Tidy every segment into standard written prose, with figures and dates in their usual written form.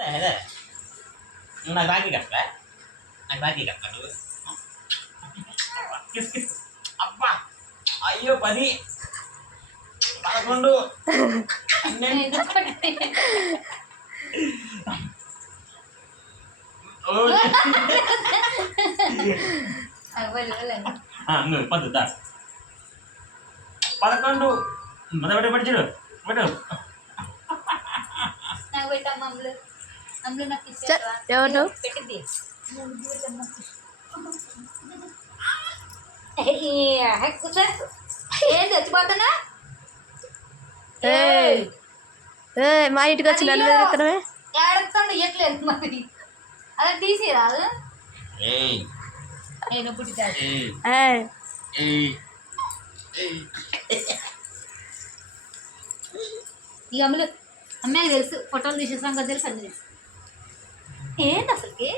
నాకు బాకీ కట్టరా నాకు బాకీ కట్టా నువ్వు అబ్బా అయ్యో 10 11 పద్దుతా 11 మొదటి పడిచాడు పెట్టు ఎవరు ఏం తెచ్చిపోతున్నా మా ఇంటికి వచ్చి నన్ను ఎదురుతున్నామే ఏడుస్తాడు ఇయ్యట్లేదు మరి అలా తీసి రాదు నేను పుట్టితాడు ఈ అమ్మలు అమ్మాయికి తెలుసు ఫోటోలు తీసేసాం కదా తెలుసు అన్ని తెలుసు ఏంటి అసలుకి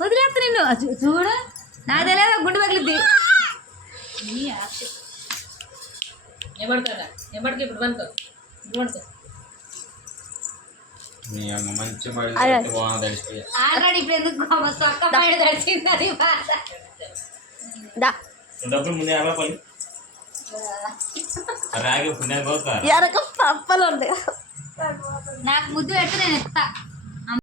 వదిలేస్తా నిన్ను చూడు నాకు తెలియదు గుండె పగిలిద్ది ఎవడుతాడా ఎవడికి ఇప్పుడు పనుకో పనుకో ఆల్రెడీ ఇప్పుడు ఎందుకు అక్క పైన తడిచింది అది డబ్బులు ముందే పప్పలు ఉంటాయి నాకు ముద్దు పెడితే నేను ఎత్తా